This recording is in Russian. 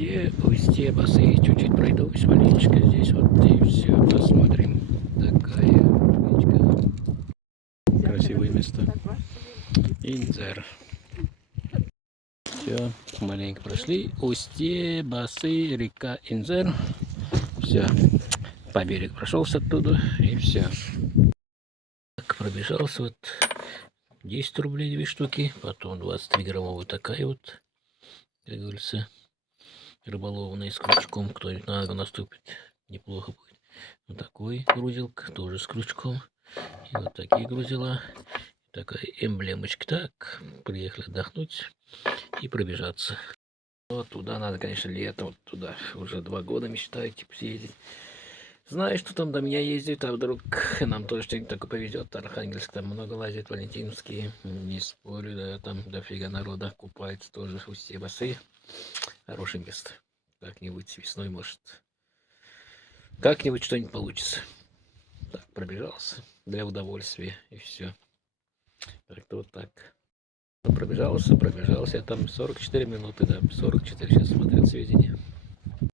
Устье басы. Чуть-чуть пройдусь маленечко здесь вот и все. Посмотрим. Такая речка. Красивое место. Инзер. Все, маленько прошли. Устье, басы, река Инзер. Все. По берегу прошелся оттуда и все. Так, пробежался вот 10 рублей 2 штуки. Потом 23-граммовая такая вот, как говорится, рыболовная с крючком. Кто-нибудь на ногу наступит, неплохо будет. Вот такой грузилка, тоже с крючком. И вот такие грузила. Такая эмблемочка. Так, приехали отдохнуть и пробежаться. Вот туда надо, конечно, летом. Вот туда уже 2 года мечтаю, типа, съездить. Знаю, что там до меня ездит, а вдруг нам тоже что-нибудь такое повезет. Архангельск там много лазит, Валентиновские. Не спорю, да, там дофига народа купается тоже. Устье басы. Хорошее место. Как-нибудь весной, может, как-нибудь что-нибудь получится. Так, пробежался для удовольствия и все. Как-то вот так. Пробежался, я там 44 минуты, да, 44, сейчас смотрел сведения.